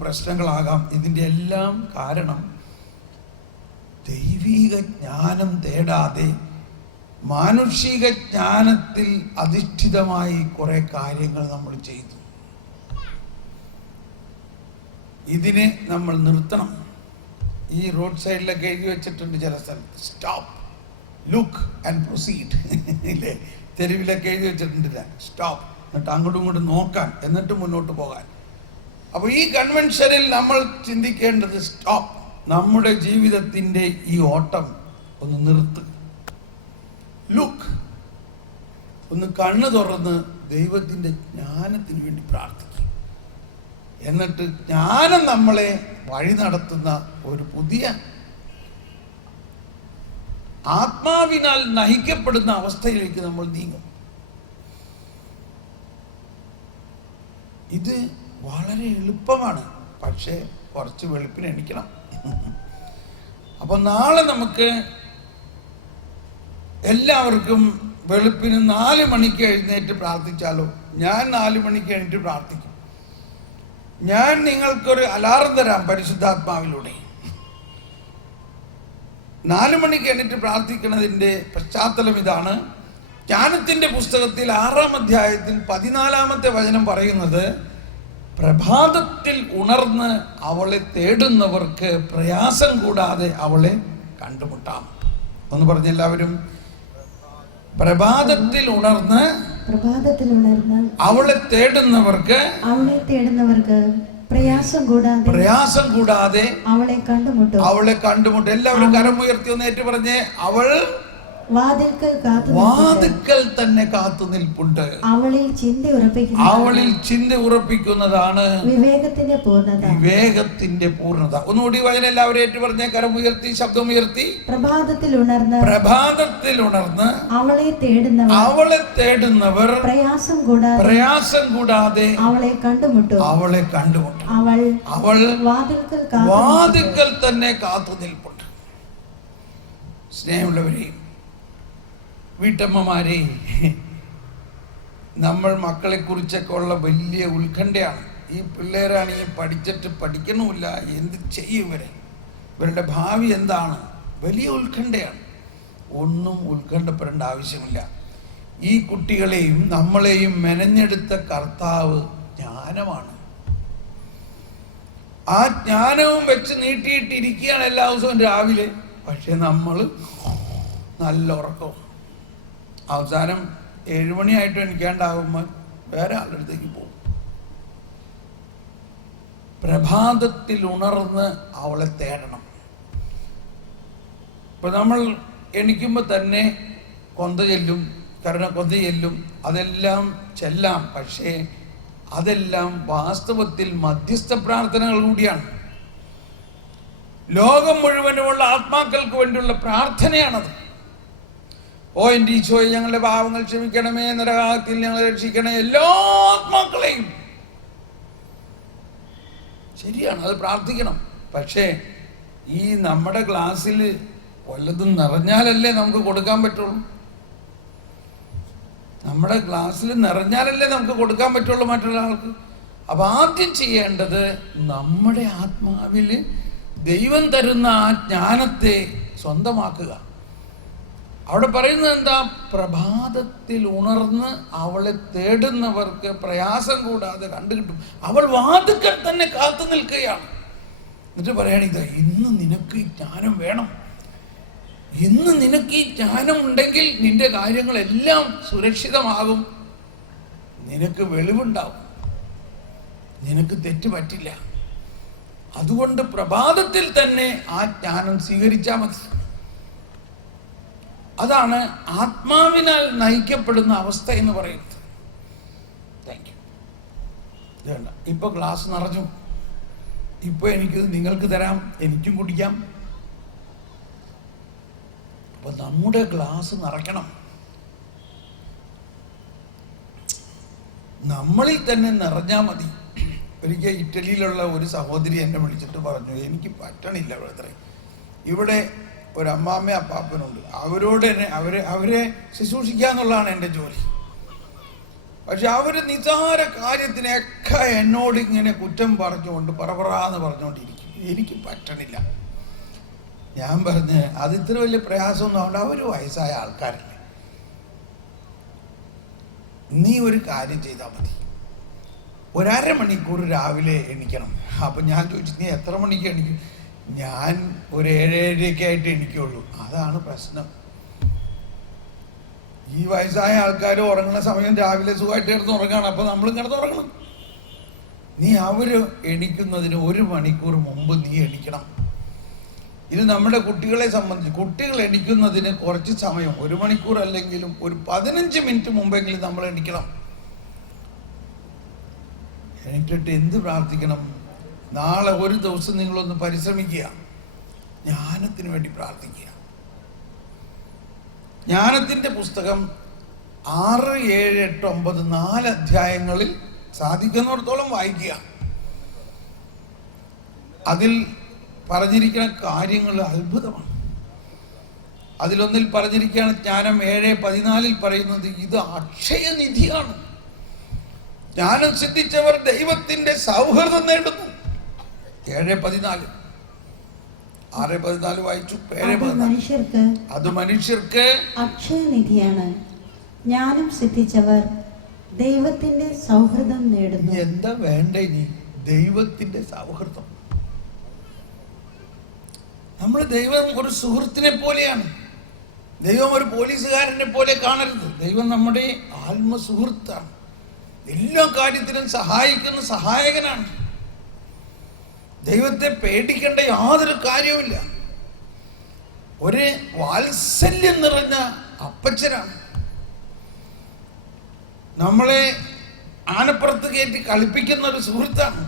പ്രശ്നങ്ങളാകാം. ഇതിൻ്റെ എല്ലാം കാരണം ദൈവിക ജ്ഞാനം തേടാതെ മാനുഷിക ജ്ഞാനത്തിൽ അധിഷ്ഠിതമായി കുറെ കാര്യങ്ങൾ നമ്മൾ ചെയ്തു. ഇതിനെ നമ്മൾ നിർത്തണം. ഈ റോഡ് സൈഡിലൊക്കെ എഴുതി വെച്ചിട്ടുണ്ട് ചില സ്ഥലത്ത്, സ്റ്റോപ്പ്, ലുക്ക് ആൻഡ് പ്രൊസീഡ് ഇല്ലേ? തെരുവിലൊക്കെ എഴുതി വെച്ചിട്ടുണ്ട് സ്റ്റോപ്പ്, എന്നിട്ട് അങ്ങോട്ടും ഇങ്ങോട്ടും നോക്കാൻ, എന്നിട്ട് മുന്നോട്ട് പോകാൻ. അപ്പോൾ ഈ കൺവെൻഷനിൽ നമ്മൾ ചിന്തിക്കേണ്ടത് സ്റ്റോപ്പ്, നമ്മുടെ ജീവിതത്തിൻ്റെ ഈ ഓട്ടം ഒന്ന് നിർത്തുക. ലുക്ക്, ഒന്ന് കണ്ണു തുറന്ന് ദൈവത്തിൻ്റെ ജ്ഞാനത്തിന് വേണ്ടി പ്രാർത്ഥിക്കുക. എന്നിട്ട് ജ്ഞാനം നമ്മളെ വഴി നടത്തുന്ന ഒരു പുതിയ ആത്മാവിനാൽ നയിക്കപ്പെടുന്ന അവസ്ഥയിലേക്ക് നമ്മൾ നീങ്ങും. ഇത് വളരെ എളുപ്പമാണ്, പക്ഷേ കുറച്ച് വെളുപ്പിന് എണീക്കണം. അപ്പൊ നാളെ നമുക്ക് എല്ലാവർക്കും വെളുപ്പിന് 4 മണിക്ക് എഴുന്നേറ്റ് പ്രാർത്ഥിച്ചാലോ? ഞാൻ 4 മണിക്ക് എഴുന്നേറ്റ് പ്രാർത്ഥിക്കും. ഞാൻ നിങ്ങൾക്കൊരു അലാറം തരാം പരിശുദ്ധാത്മാവിലൂടെ. 4 മണിക്ക് എഴുന്നേറ്റ് പ്രാർത്ഥിക്കുന്നതിൻ്റെ പശ്ചാത്തലം ഇതാണ്. ജ്ഞാനത്തിൻ്റെ പുസ്തകത്തിൽ 6-ാം അധ്യായത്തിൽ 14-ാമത്തെ വചനം പറയുന്നത്, പ്രഭാതത്തിൽ ഉണർന്ന് അവളെ തേടുന്നവർക്ക് പ്രയാസം കൂടാതെ അവളെ കണ്ടുമുട്ടാം. ഒന്ന് പറഞ്ഞെല്ലാവരും, പ്രഭാതത്തിൽ ഉണർന്ന് അവളെ തേടുന്നവർക്ക് പ്രയാസം കൂടാതെ അവളെ കണ്ടുമുട്ടും. എല്ലാവരും കരമുയർത്തി ഒന്ന് ഏറ്റു പറഞ്ഞേ, അവൾ വാതിൽക്കൽ തന്നെ കാത്തു നിൽപ്പുണ്ട്. അവളിൽ ചിന്ത ഉറപ്പിക്കുന്നതാണ് വിവേകത്തിന്റെ പൂർണ്ണത. ഒന്നുകൂടി വചനം എല്ലാവരും ഏറ്റു പറഞ്ഞേ, കരമുയർത്തി, ശബ്ദമുയർത്തി. പ്രഭാതത്തിൽ ഉണർന്ന് അവളെ തേടുന്നവർ പ്രയാസം കൂടാതെ അവളെ കണ്ടുമുട്ടും. അവൾ വാതിൽക്കൽ തന്നെ കാത്തു നിൽപ്പുണ്ട്. സ്നേഹമുള്ളവരെ, വീട്ടമ്മമാരെ, നമ്മൾ മക്കളെ കുറിച്ചൊക്കെ ഉള്ള വലിയ ഉത്കണ്ഠയാണ്. ഈ പിള്ളേരാണെങ്കിൽ പഠിച്ചിട്ട് പഠിക്കണമില്ല, എന്ത് ചെയ്യും ഇവരുടെ ഭാവി എന്താണ്? വലിയ ഉത്കണ്ഠയാണ്. ഒന്നും ഉത്കണ്ഠപ്പെടേണ്ട ആവശ്യമില്ല. ഈ കുട്ടികളെയും നമ്മളെയും മെനഞ്ഞെടുത്ത കർത്താവ് ജ്ഞാനമാണ്. ആ ജ്ഞാനവും വെച്ച് നീട്ടിയിട്ടിരിക്കുകയാണ് എല്ലാ ദിവസവും രാവിലെ. പക്ഷെ നമ്മൾ നല്ല ഉറക്കവും. അവസാനം 7 മണിയായിട്ട് എണിക്കാണ്ടാകുമ്പോൾ വേറെ ആളുടെ അടുത്തേക്ക് പോകും. പ്രഭാതത്തിൽ ഉണർന്ന് അവളെ തേടണം. ഇപ്പൊ നമ്മൾ എണിക്കുമ്പോൾ തന്നെ കൊന്ത ചെല്ലും, കൊന്ത ചെല്ലും, അതെല്ലാം ചെല്ലാം. പക്ഷേ അതെല്ലാം വാസ്തവത്തിൽ മധ്യസ്ഥ പ്രാർത്ഥനകൾ കൂടിയാണ്. ലോകം മുഴുവനുമുള്ള ആത്മാക്കൾക്ക് വേണ്ടിയുള്ള പ്രാർത്ഥനയാണത്. ഓ എൻ്റെ ഈശോയെ, ഞങ്ങളുടെ പാവങ്ങൾ ക്ഷമിക്കണമേ, നരകാഗ്നിയിൽ ഞങ്ങളെ രക്ഷിക്കണേ, എല്ലാ ആത്മാക്കളെയും. ശരിയാണ്, അത് പ്രാർത്ഥിക്കണം. പക്ഷേ ഈ നമ്മുടെ ഗ്ലാസ്സിൽ വല്ലതും നിറഞ്ഞാലല്ലേ നമുക്ക് കൊടുക്കാൻ പറ്റുള്ളൂ. നമ്മുടെ ഗ്ലാസ്സിൽ നിറഞ്ഞാലല്ലേ നമുക്ക് കൊടുക്കാൻ പറ്റുള്ളൂ മറ്റുള്ള ആൾക്ക്. അപ്പൊ ആദ്യം ചെയ്യേണ്ടത് നമ്മുടെ ആത്മാവിൽ ദൈവം തരുന്ന ആ ജ്ഞാനത്തെ സ്വന്തമാക്കുക. അവിടെ പറയുന്നത് എന്താ? പ്രഭാതത്തിൽ ഉണർന്ന് അവളെ തേടുന്നവർക്ക് പ്രയാസം കൂടാതെ കണ്ടുകിട്ടും. അവൾ വാതിൽക്കൽ തന്നെ കാത്തു നിൽക്കുകയാണ്. എന്നിട്ട് പറയുകയാണിത്, ഇന്ന് നിനക്ക് ഈ ജ്ഞാനം വേണം. ഇന്ന് നിനക്ക് ഈ ജ്ഞാനം ഉണ്ടെങ്കിൽ നിന്റെ കാര്യങ്ങളെല്ലാം സുരക്ഷിതമാകും. നിനക്ക് വെളിവുണ്ടാവും, നിനക്ക് തെറ്റ് പറ്റില്ല. അതുകൊണ്ട് പ്രഭാതത്തിൽ തന്നെ ആ ജ്ഞാനം സ്വീകരിച്ചാൽ മതി. അതാണ് ആത്മാവിനാൽ നയിക്കപ്പെടുന്ന അവസ്ഥ എന്ന് പറയുന്നത്. Thank you. ഇതേണ്ട, ഇപ്പൊ ഗ്ലാസ് നിറഞ്ഞു. ഇപ്പൊ എനിക്ക് നിങ്ങൾക്ക് തരാം, എനിക്കും കുടിക്കാം. അപ്പൊ നമ്മുടെ ഗ്ലാസ് നിറയ്ക്കണം. നമ്മളിൽ തന്നെ നിറഞ്ഞാൽ മതി. ഒരിക്കൽ ഇറ്റലിയിലുള്ള ഒരു സഹോദരി എന്നെ വിളിച്ചിട്ട് പറഞ്ഞു, എനിക്ക് പറ്റണില്ല ഇവിടെ ഒരു അമ്മാമ്മ അപ്പാപ്പനുണ്ട്, അവരോട് തന്നെ അവരെ ശുശ്രൂഷിക്കുക എന്നുള്ളതാണ് എൻ്റെ ജോലി. പക്ഷെ അവർ നിസാര കാര്യത്തിനൊക്കെ എന്നോട് ഇങ്ങനെ കുറ്റം പറഞ്ഞുകൊണ്ട് പറപറാന്ന് പറഞ്ഞുകൊണ്ടിരിക്കും. എനിക്ക് പറ്റണില്ല. ഞാൻ പറഞ്ഞ് അത് ഇത്ര വലിയ പ്രയാസമൊന്നും ആവണ്ട, അവർ വയസ്സായ ആൾക്കാരല്ലേ, നീ ഒരു കാര്യം ചെയ്താൽ മതി, ഒരു മണിക്കൂർ രാവിലെ എണിക്കണം. അപ്പം ഞാൻ ചോദിച്ചു, നീ എത്ര മണിക്ക് എണിക്കും? ഞാൻ ഒരു 7:30 ആയിട്ട് എണിക്കുള്ളൂ. അതാണ് പ്രശ്നം. ഈ വയസ്സായ ആൾക്കാർ ഉറങ്ങുന്ന സമയം രാവിലെ സുഖമായിട്ട് കിടന്ന് ഉറങ്ങാണ്, അപ്പം നമ്മളും കിടന്ന് ഉറങ്ങണം. നീ അവർ എണിക്കുന്നതിന് 1 മണിക്കൂർ മുമ്പ് നീ എണിക്കണം. ഇത് നമ്മുടെ കുട്ടികളെ സംബന്ധിച്ച്, കുട്ടികൾ എണിക്കുന്നതിന് കുറച്ച് സമയം, 1 മണിക്കൂർ അല്ലെങ്കിലും ഒരു 15 മിനിറ്റ് മുമ്പെങ്കിലും നമ്മൾ എണിക്കണം. എണീറ്റിട്ട് എന്ത് പ്രാർത്ഥിക്കണം? നാളെ ഒരു ദിവസം നിങ്ങളൊന്ന് പരിശ്രമിക്കുക, ജ്ഞാനത്തിന് വേണ്ടി പ്രാർത്ഥിക്കുക. ജ്ഞാനത്തിൻ്റെ പുസ്തകം 6, 7, 8, 9 4 അധ്യായങ്ങളിൽ സാധിക്കുന്നിടത്തോളം വായിക്കുക. അതിൽ പറഞ്ഞിരിക്കുന്ന കാര്യങ്ങൾ അത്ഭുതമാണ്. അതിലൊന്നിൽ പറഞ്ഞിരിക്കുകയാണ്, ജ്ഞാനം 7:14 പറയുന്നത് ഇത് അക്ഷയനിധിയാണ്. ജ്ഞാനം സിദ്ധിച്ചവർ ദൈവത്തിന്റെ സൗഹൃദം നേടുന്നു. 7:14, 6:14 വായിച്ചു. 7:14 അത് മനുഷ്യർക്ക് അക്ഷയനിധിയാണ്. ജ്ഞാനം സിദ്ധിച്ചവർ ദൈവത്തിന്റെ സൗഹൃദം നേടുന്നു. എന്താ വേണ്ട ഇനി? ദൈവത്തിന്റെ സൗഹൃദം. നമ്മൾ ദൈവം ഒരു സുഹൃത്തിനെ പോലെയാണ്. ദൈവം ഒരു പോലീസുകാരനെ പോലെ കാണരുത്. ദൈവം നമ്മുടെ ആത്മസുഹൃത്താണ്. എല്ലാ കാര്യത്തിലും സഹായിക്കുന്ന സഹായകനാണ്. ദൈവത്തെ പേടിക്കേണ്ട യാതൊരു കാര്യവുമില്ല. ഒരു വാത്സല്യം നിറഞ്ഞ അപ്പച്ചനാണ്. നമ്മളെ ആനപ്പുറത്ത് കയറ്റി കളിപ്പിക്കുന്ന ഒരു സുഹൃത്താണ്.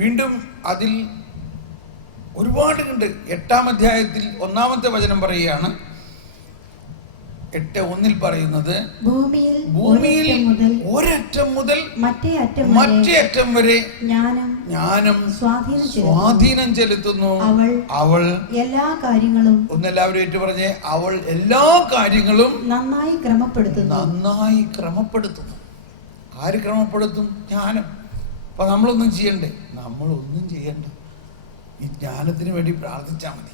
വീണ്ടും അതിൽ ഒരുപാട് ഉണ്ട്. 8-ാം അധ്യായത്തിൽ 1-ാമത്തെ വചനം പറയുകയാണ്. 8:1 പറയുന്നത്, ഭൂമിയിൽ ഒരറ്റം മുതൽ മറ്റേ അറ്റം വരെ ജ്ഞാനം സ്വാധീനം ചെലുത്തുന്നു. അവൾ എല്ലാ കാര്യങ്ങളും, ഒന്നെല്ലാവരും ഏറ്റു പറഞ്ഞേ, അവൾ എല്ലാ കാര്യങ്ങളും നന്നായി ക്രമപ്പെടുത്തുന്നു. ആര് ക്രമപ്പെടുത്തും? ജ്ഞാനം. അപ്പൊ നമ്മളൊന്നും ചെയ്യണ്ടേ? നമ്മളൊന്നും ചെയ്യണ്ട. ഈ ജ്ഞാനത്തിന് വേണ്ടി പ്രാർത്ഥിച്ചാൽ മതി.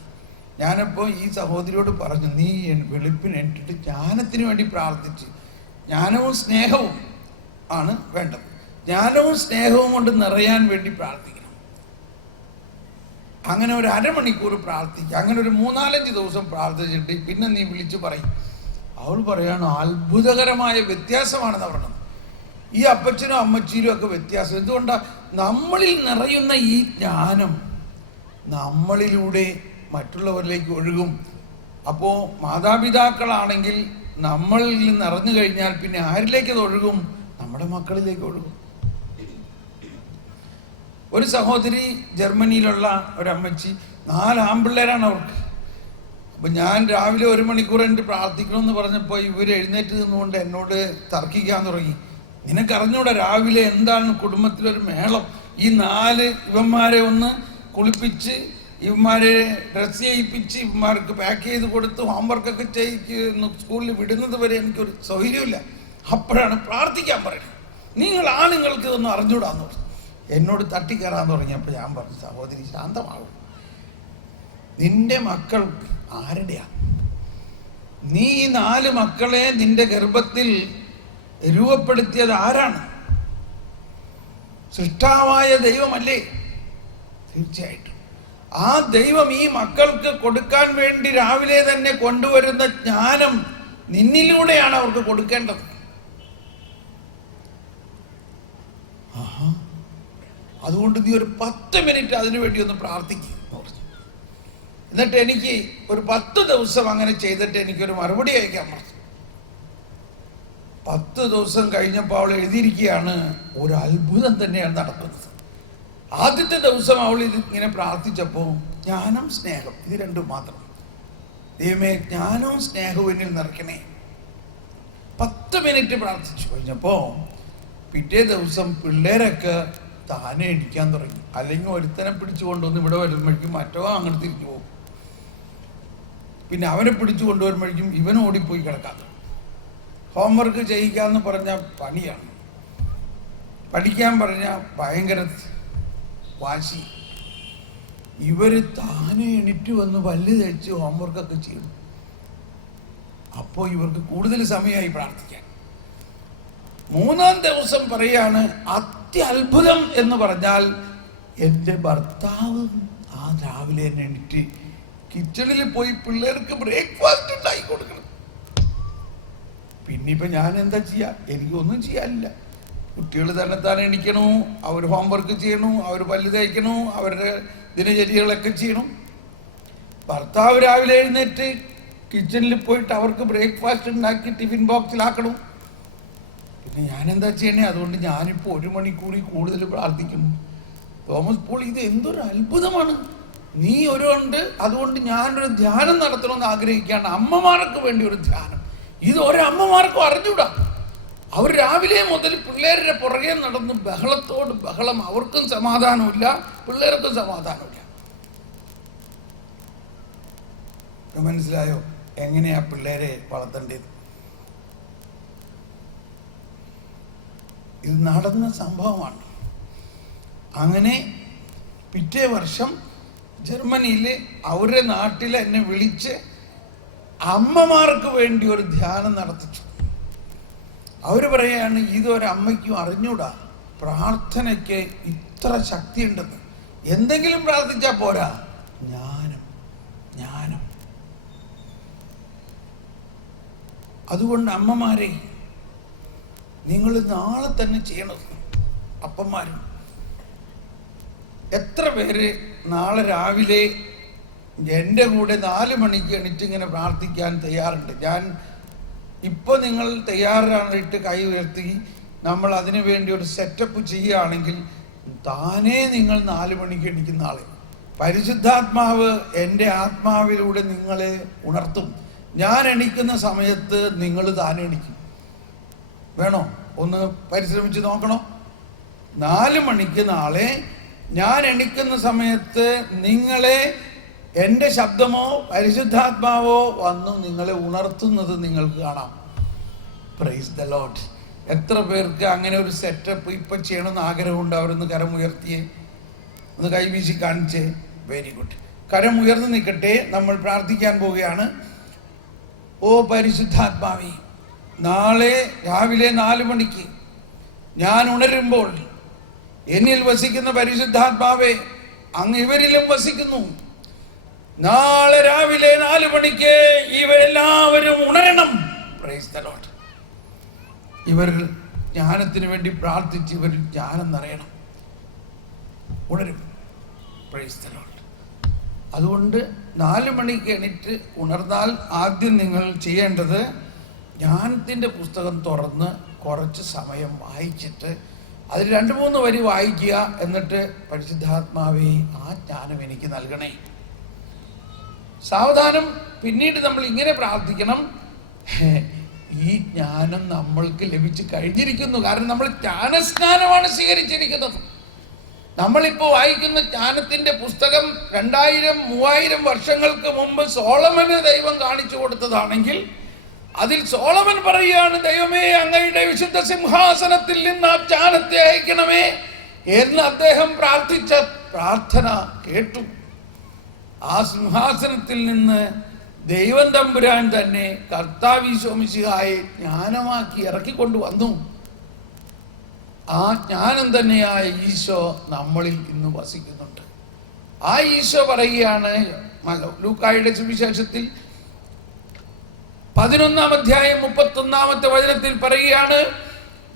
ഞാനപ്പോൾ ഈ സഹോദരിയോട് പറഞ്ഞു, നീ വെളുപ്പിന് എണ്ണിട്ട് ജ്ഞാനത്തിന് വേണ്ടി പ്രാർത്ഥിച്ച്, ജ്ഞാനവും സ്നേഹവും ആണ് വേണ്ടത്. ജ്ഞാനവും സ്നേഹവും കൊണ്ട് നിറയാൻ വേണ്ടി പ്രാർത്ഥിക്കണം. അങ്ങനെ ഒരു 1/2 മണിക്കൂർ പ്രാർത്ഥിക്കുക. അങ്ങനെ ഒരു 3-4 ദിവസം പ്രാർത്ഥിച്ചിട്ട് പിന്നെ നീ വിളിച്ചു പറയും. അവൾ പറയാണ്, അത്ഭുതകരമായ വ്യത്യാസമാണെന്ന് പറഞ്ഞത്. ഈ അപ്പച്ചനും അമ്മച്ചിയിലും ഒക്കെ വ്യത്യാസം എന്തുകൊണ്ടാണ്? നമ്മളിൽ നിറയുന്ന ഈ ജ്ഞാനം നമ്മളിലൂടെ മറ്റുള്ളവരിലേക്ക് ഒഴുകും. അപ്പോൾ മാതാപിതാക്കളാണെങ്കിൽ നമ്മളിൽ നിറഞ്ഞു കഴിഞ്ഞാൽ പിന്നെ ആരിലേക്ക് അത് ഒഴുകും? നമ്മുടെ മക്കളിലേക്ക് ഒഴുകും. ഒരു സഹോദരി, ജർമ്മനിയിലുള്ള ഒരമ്മച്ചി, 4 ആൺപിള്ളേരാണ് അവർക്ക്. അപ്പം ഞാൻ രാവിലെ 1 മണിക്കൂർ എൻ്റെ പ്രാർത്ഥിക്കണമെന്ന് പറഞ്ഞപ്പോൾ ഇവർ എഴുന്നേറ്റ് നിന്നുകൊണ്ട് എന്നോട് തർക്കിക്കാൻ തുടങ്ങി. നിനക്കറിഞ്ഞൂടെ രാവിലെ എന്താണ് കുടുംബത്തിലൊരു മേളം? ഈ 4 ഇവന്മാരെ ഒന്ന് കുളിപ്പിച്ച്, ഇവന്മാരെ ഡ്രസ് ചെയ്യിപ്പിച്ച്, ഇവന്മാർക്ക് പാക്ക് ചെയ്ത് കൊടുത്ത് ഹോംവർക്കൊക്കെ ചെയ്യിക്കുന്നു, സ്കൂളിൽ വിടുന്നത് വരെ എനിക്കൊരു സൗകര്യമില്ല. അപ്പോഴാണ് പ്രാർത്ഥിക്കാൻ പറയുന്നത്. നിങ്ങൾ ആണുങ്ങൾക്ക് ഇതൊന്നും അറിഞ്ഞൂടാന്ന് പറഞ്ഞു. എന്നോട് തട്ടിക്കയറാൻ തുടങ്ങിയപ്പോൾ ഞാൻ പറഞ്ഞു, സഹോദരി ശാന്തമാകും. നിന്റെ മക്കൾ ആരുടെയാ? നീ 4 മക്കളെ നിന്റെ ഗർഭത്തിൽ രൂപപ്പെടുത്തിയത് ആരാണ്? സൃഷ്ടാവായ ദൈവമല്ലേ? തീർച്ചയായിട്ടും ആ ദൈവം ഈ മക്കൾക്ക് കൊടുക്കാൻ വേണ്ടി രാവിലെ തന്നെ കൊണ്ടുവരുന്ന ജ്ഞാനം നിന്നിലൂടെയാണ് അവർക്ക് കൊടുക്കേണ്ടത്. അതുകൊണ്ട് നീ ഒരു 10 മിനിറ്റ് അതിനു വേണ്ടി ഒന്ന് പ്രാർത്ഥിക്കുക. എന്നിട്ട് എനിക്ക് ഒരു 10 ദിവസം അങ്ങനെ ചെയ്തിട്ട് എനിക്കൊരു മറുപടി അയക്കാൻ പറഞ്ഞു. 10 ദിവസം കഴിഞ്ഞപ്പോൾ അവൾ എഴുതിയിരിക്കുകയാണ്, ഒരു അത്ഭുതം തന്നെയാണ് നടക്കുന്നത്. ആദ്യത്തെ ദിവസം അവൾ ഇങ്ങനെ പ്രാർത്ഥിച്ചപ്പോൾ ജ്ഞാനം, സ്നേഹം, ഇത് രണ്ടും മാത്രം. ദൈവമേ, ജ്ഞാനവും സ്നേഹവും എന്നിൽ നിറയ്ക്കണേ. 10 മിനിറ്റ് പ്രാർത്ഥിച്ചു കഴിഞ്ഞപ്പോൾ പിറ്റേ ദിവസം പിള്ളേരൊക്കെ താനെ ഇടിക്കാൻ തുടങ്ങി. അല്ലെങ്കിൽ ഒരുത്തനെ പിടിച്ചു കൊണ്ടുവന്ന് ഇവിടെ വരുമ്പോഴേക്കും മറ്റോ അങ്ങനെ തിരിച്ചു പോകും. പിന്നെ അവനെ പിടിച്ചു കൊണ്ടുവരുമ്പോഴേക്കും ഇവൻ ഓടിപ്പോയി കിടക്കാതെ. ഹോംവർക്ക് ചെയ്യിക്കാന്ന് പറഞ്ഞാൽ പണിയാണ്, പഠിക്കാൻ പറഞ്ഞാൽ ഭയങ്കര വാശി. ഇവർ താനെ എണീറ്റ് വന്ന് പല്ല് തേച്ച് ഹോംവർക്കൊക്കെ ചെയ്യും. അപ്പോൾ ഇവർക്ക് കൂടുതൽ സമയമായി പ്രാർത്ഥിക്കാൻ. 3-ാം ദിവസം പറയാണ്, അത്യത്ഭുതം എന്ന് പറഞ്ഞാൽ എൻ്റെ ഭർത്താവ് രാവിലെ തന്നെ എണീറ്റ് കിച്ചണിൽ പോയി പിള്ളേർക്ക് ബ്രേക്ക്ഫാസ്റ്റ് ഉണ്ടാക്കി കൊടുക്കണം. പിന്നിപ്പോൾ ഞാൻ എന്താ ചെയ്യുക? എനിക്കൊന്നും ചെയ്യാനില്ല. കുട്ടികൾ തന്നെ എണീക്കണു, അവർ ഹോംവർക്ക് ചെയ്യണു, അവർ പല്ല് തേക്കണു, അവരുടെ ദിനചര്യകളൊക്കെ ചെയ്യണം. ഭർത്താവ് രാവിലെ എഴുന്നേറ്റ് കിച്ചണിൽ പോയിട്ട് അവർക്ക് ബ്രേക്ക്ഫാസ്റ്റ് ഉണ്ടാക്കി ടിഫിൻ ബോക്സിലാക്കണം. പിന്നെ ഞാനെന്താ ചെയ്യണേ? അതുകൊണ്ട് ഞാനിപ്പോൾ 1 മണിക്കൂറിൽ കൂടുതൽ പ്രാർത്ഥിക്കുന്നു. തോമസ് പോൾ, ഇത് എന്തൊരു അത്ഭുതമാണ്! നീ ഒരുണ്ട്, അതുകൊണ്ട് ഞാനൊരു ധ്യാനം നടത്തണമെന്ന് ആഗ്രഹിക്കുകയാണ്, അമ്മമാർക്ക് വേണ്ടി ഒരു ധ്യാനം. ഇത് ഒരമ്മമാർക്കും അറിഞ്ഞൂടാ. അവർ രാവിലെ മുതൽ പിള്ളേരുടെ പുറകെ നടന്ന് ബഹളത്തോട് ബഹളം. അവർക്കും സമാധാനമില്ല, പിള്ളേർക്കും സമാധാനമില്ല. മനസ്സിലായോ എങ്ങനെയാ പിള്ളേരെ വളർത്തേണ്ടത്? ഇത് നടന്ന സംഭവമാണ്. അങ്ങനെ പിറ്റേ വർഷം ജർമ്മനിയിൽ അവരുടെ നാട്ടിൽ എന്നെ വിളിച്ച് അമ്മമാർക്ക് വേണ്ടി ഒരു ധ്യാനം നടത്തിച്ചു. അവർ പറയാണ്, ഇതൊരമ്മയ്ക്കും അറിഞ്ഞൂടാ പ്രാർത്ഥനയ്ക്ക് ഇത്ര ശക്തിയുണ്ടെന്ന്. എന്തെങ്കിലും പ്രാർത്ഥിച്ചാൽ പോരാ, ജ്ഞാനം. അതുകൊണ്ട് അമ്മമാരെ, നിങ്ങൾ നാളെ തന്നെ ചെയ്യണത്. അപ്പന്മാരും എത്ര പേര് നാളെ രാവിലെ എൻ്റെ കൂടെ 4 മണിക്ക് എണീറ്റിങ്ങനെ പ്രാർത്ഥിക്കാൻ തയ്യാറുണ്ട്? ഞാൻ ഇപ്പോൾ നിങ്ങൾ തയ്യാറായിട്ട് കൈ ഉയർത്തി നമ്മൾ അതിനു വേണ്ടി ഒരു സെറ്റപ്പ് ചെയ്യുകയാണെങ്കിൽ താനേ നിങ്ങൾ 4 മണിക്ക് എണീക്കുന്ന ആളെ പരിശുദ്ധാത്മാവ് എൻ്റെ ആത്മാവിലൂടെ നിങ്ങളെ ഉണർത്തും. ഞാൻ എണീക്കുന്ന സമയത്ത് നിങ്ങൾ താനെ എണീക്കും. വേണോ? ഒന്ന് പരിശ്രമിച്ച് നോക്കണോ? 4 മണിക്ക് നാളെ ഞാൻ എണീക്കുന്ന സമയത്ത് നിങ്ങളെ എൻ്റെ ശബ്ദമോ പരിശുദ്ധാത്മാവോ വന്നു നിങ്ങളെ ഉണർത്തുന്നത് നിങ്ങൾക്ക് കാണാം. Praise the Lord. എത്ര പേർക്ക് അങ്ങനെ ഒരു സെറ്റപ്പ് ഇപ്പം ചെയ്യണമെന്ന് ആഗ്രഹമുണ്ട്? അവരൊന്ന് കരം ഉയർത്തിയേ, ഒന്ന് കൈവീശി കാണിച്ചേ. Very good. കരം ഉയർന്നു നിൽക്കട്ടെ. നമ്മൾ പ്രാർത്ഥിക്കാൻ പോവുകയാണ്. ഓ പരിശുദ്ധാത്മാവേ, നാളെ രാവിലെ 4 മണിക്ക് ഞാൻ ഉണരുമ്പോൾ എന്നിൽ വസിക്കുന്ന പരിശുദ്ധാത്മാവേ, അങ്ങ് ഇവരിലും വസിക്കുന്നു. നാളെ രാവിലെ 4 മണിക്ക് ഇവരെല്ലാവരും ഉണരണം. Praise the Lord. ഇവർ ജ്ഞാനത്തിന് വേണ്ടി പ്രാർത്ഥിച്ച് ഇവർ ജ്ഞാനം നിറയണം, ഉണരും. Praise the Lord. അതുകൊണ്ട് 4 മണിക്ക് എണീറ്റ് ഉണർന്നാൽ ആദ്യം നിങ്ങൾ ചെയ്യേണ്ടത് ജ്ഞാനത്തിൻ്റെ പുസ്തകം തുറന്ന് കുറച്ച് സമയം വായിച്ചിട്ട് അതിൽ 2-3 വരി വായിക്കുക. എന്നിട്ട് പരിശുദ്ധാത്മാവേ, ആ ജ്ഞാനം എനിക്ക് നൽകണേ. സാവധാനം പിന്നീട് നമ്മൾ ഇങ്ങനെ പ്രാർത്ഥിക്കണം, ഈ ജ്ഞാനം നമ്മൾക്ക് ലഭിച്ചു കഴിഞ്ഞിരിക്കുന്നു. കാരണം നമ്മൾ ജ്ഞാനസ്നാനമാണ് സ്വീകരിച്ചിരിക്കുന്നത്. നമ്മളിപ്പോൾ വായിക്കുന്ന ജ്ഞാനത്തിൻ്റെ പുസ്തകം 2000-3000 വർഷങ്ങൾക്ക് മുമ്പ് സോളമന് ദൈവം കാണിച്ചു കൊടുത്തതാണെങ്കിൽ അതിൽ സോളമൻ പറയുകയാണ്, ദൈവമേ, അങ്ങയുടെ വിശുദ്ധ സിംഹാസനത്തിൽ നിന്ന് ആ ജ്ഞാനത്തെ അയക്കണമേ എന്ന് അദ്ദേഹം പ്രാർത്ഥിച്ച പ്രാർത്ഥന കേട്ടു. ആ സിംഹാസനത്തിൽ നിന്ന് ദൈവം തമ്പുരാൻ തന്നെ കർത്താവ് ഈശോ മിശിഹായെ ജ്ഞാനമാക്കി ഇറക്കിക്കൊണ്ട് വന്നു. ആ ജ്ഞാനം തന്നെയായ ഈശോ നമ്മളിൽ ഇന്ന് വസിക്കുന്നുണ്ട്. ആ ഈശോ പറയുകയാണ് ലൂക്കായുടെ സുവിശേഷത്തിൽ 11-ാം അധ്യായം 31-ാമത്തെ വചനത്തിൽ പറയുകയാണ്,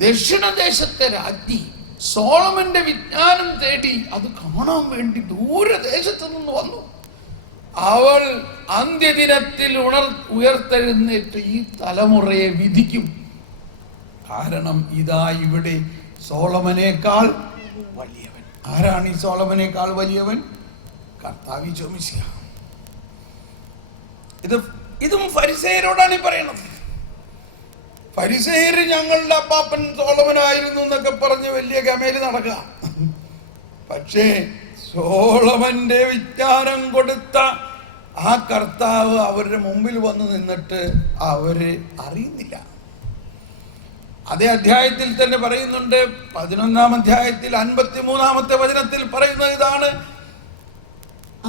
ദക്ഷിണദേശത്തെ രാജ്ഞി സോളമന്റെ വിജ്ഞാനം തേടി അത് കാണാൻ വേണ്ടി ദൂരദേശത്ത് നിന്ന് വന്നു. അവൾ അന്ത്യദിനത്തിൽ ഉയർത്തെഴുന്നേറ്റ് ഈ തലമുറയെ വിധിക്കും. കാരണം ഇതാ ഇവിടെ സോളമനേക്കാൾ വലിയവൻ. ആരാണ് ഈ സോളമനേക്കാൾ വലിയവൻ? കർത്താവ് ഈശോ മിശിഹ. ഇതും ഫരിസേയരോടാണ് ഈ പറയണത്. ഫരിസേയർ ഞങ്ങളുടെ അപ്പാപ്പൻ സോളമനായിരുന്നു എന്നൊക്കെ പറഞ്ഞ് വലിയ ഗമേല് നടക്കുക. പക്ഷേ സോളമന്റെ വിജ്ഞാനം കൊടുത്ത ആ കർത്താവ് അവരുടെ മുമ്പിൽ വന്ന് നിന്നിട്ട് അവര് അറിയുന്നില്ല. അതേ അധ്യായത്തിൽ തന്നെ പറയുന്നുണ്ട്. 11-ാം അധ്യായത്തിൽ 53-ാമത്തെ വചനത്തിൽ പറയുന്നത് ഇതാണ്.